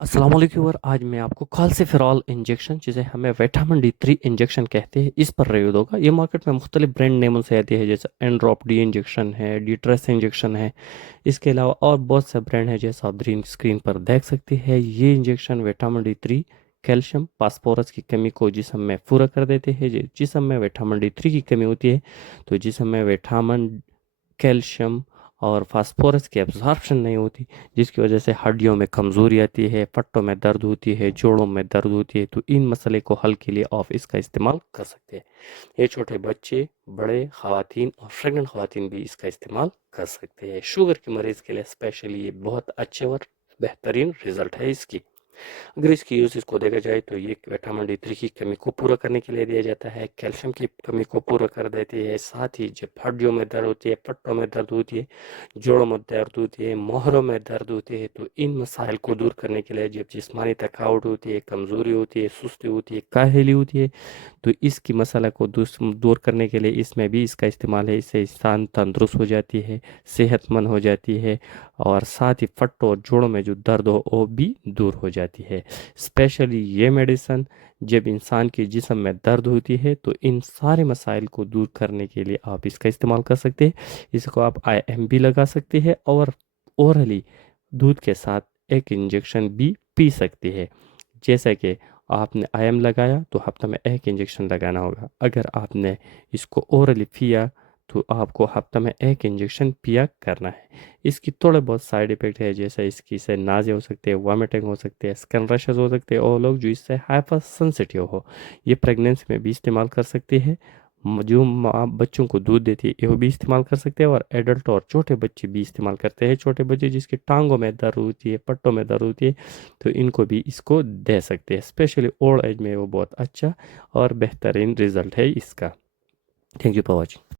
अस्सलाम वालेकुम और आज मैं आपको कॉल्सिफेरॉल इंजेक्शन जिसे हमें विटामिन D3 इंजेक्शन कहते हैं इस पर रिव्यू दूंगा। ये मार्केट में मुख्तलिफ ब्रांड नेमों से आती है, जैसे एंड्रॉप डी इंजेक्शन है, डी ट्रेस इंजेक्शन है। इसके अलावा और बहुत से ब्रांड हैं जैसा आप ग्रीन स्क्रीन पर देख सकते हैं। ये injection vitamin D3, calcium, phosphorus की कमी को जिस्म में पूरा कर देते हैं। जिस्म में विटामिन D3 की कमी होती है तो जिस्म में विटामिन, कैल्शियम और फास्फोरस की एब्जॉर्प्शन नहीं होती, जिसकी वजह से हड्डियों में कमज़ोरी आती है, पट्टों में दर्द होती है, जोड़ों में दर्द होती है। तो इन मसले को हल के लिए आप इसका इस्तेमाल कर सकते हैं। ये छोटे बच्चे, बड़े ख़वातीन और प्रेग्नेंट ख़वातीन भी इसका इस्तेमाल कर सकते हैं। शुगर के मरीज़ के लिए स्पेशली ये बहुत अच्छे और बेहतरीन रिज़ल्ट है इसकी। अगर इसकी यूज़ को देखा जाए तो ये विटामिन D3 की कमी को पूरा करने के लिए दिया जाता है, कैल्शियम की कमी को पूरा कर देती है। साथ ही जब हड्डियों में दर्द होती है, पट्टों में दर्द होती है, जोड़ों में दर्द होती है, मोहरों में दर्द होती है, तो इन मसाइल को दूर करने के लिए जब जिस्मानी थकावट होती है, कमज़ोरी होती है, सुस्ती होती है, काहली होती है, तो इसकी मसाला को दूर करने के लिए इसमें भी इसका इस्तेमाल है। इससे इंसान तंदुरुस्त हो जाती है, सेहतमंद हो जाती है और साथ ही फट्टों और जोड़ों में जो दर्द हो वो भी दूर हो जाती है। स्पेशली ये मेडिसन जब इंसान के जिस्म में दर्द होती है तो इन सारे मसाइल को दूर करने के लिए आप इसका इस्तेमाल कर सकते हैं। इसको आप IM भी लगा सकते हैं और ओरली दूध के साथ एक इंजेक्शन भी पी सकते हैं। जैसा कि आपने IM लगाया तो हफ्ता में एक इंजेक्शन लगाना होगा। अगर आपने इसको ओरली पिया तो आपको हफ्ता में एक इंजेक्शन पिया करना है। इसकी थोड़े बहुत साइड इफ़ेक्ट है, जैसे इसकी से नाज़े हो सकते हैं, वॉमिटिंग हो सकते हैं, स्किन रशेस हो सकते हैं, और लोग जो इससे हाइपर सेंसिटिव हो ये प्रेगनेंसी में भी इस्तेमाल कर सकते हैं। जो माँ बच्चों को दूध देती है वो भी इस्तेमाल कर सकते हैं और एडल्ट और छोटे बच्चे भी इस्तेमाल करते हैं। छोटे बच्चे जिसकी टांगों में दर्द होती है, पट्टों में दर्द होती है, तो इनको भी इसको दे सकते हैं। स्पेशली ओल्ड एज में वो बहुत अच्छा और बेहतरीन रिजल्ट है इसका। Thank you for watching.